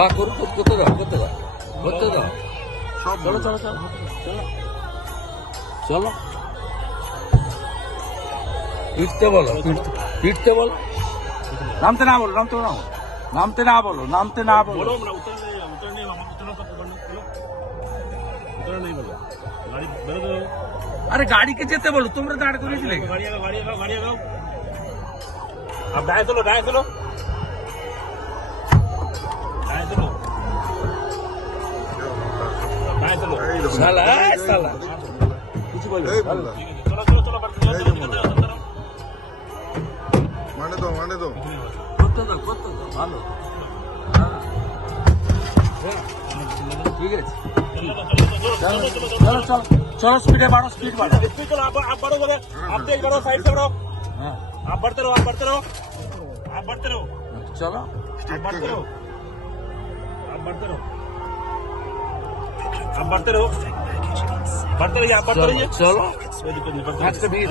বা করুন, করতে দাও, করতে দাও, করতে দাও। সব চলো চলো চলো চলো চলো, পিটতে বলো, পিটতে বলো। নামতে না বলো, নামতে না বলো, নামতে না বলো, নামতে না বলো। बोलो ना, उतर नहीं, उतर नहीं, हम उतरना तो पकड़ना, चलो उतर नहीं बोलो, गाड़ी बोलो तो আরে গাড়িকে যেতে বলো, তোমরা দাঁড় করেছিলে। गाड़ी आगा, गाड़ी आगा, गाड़ी आगा, अब दाएं चलो, दाएं चलो, दाएं चलो, दाएं चलो, শালা, এই শালা কিছু বলবে না, ভালো। चलो चलो चलो, चलो মানে দো করতে দাও, করতে দাও, ভালো। হ্যাঁ, ঠিক আছে, চলো চলো চলো চলো, স্পিডে বাড়ো, স্পিড বাড়ো। इसमें चलो, आप बढ़ो जरा, आप तेज बढ़ो, साइड से बढ़ो, হ্যাঁ आप बढ़ते रहो, आप बढ़ते रहो, आप बढ़ते रहो, চলো, आप बढ़ते रहो, आप बढ़ते रहो, आप बढ़ते रहो, बढ़ते रहिए, आप बढ़ते চলো रहिए, চলো, कोई दिक्कत नहीं, बढ़ते रहिए। আজকে বিয়ে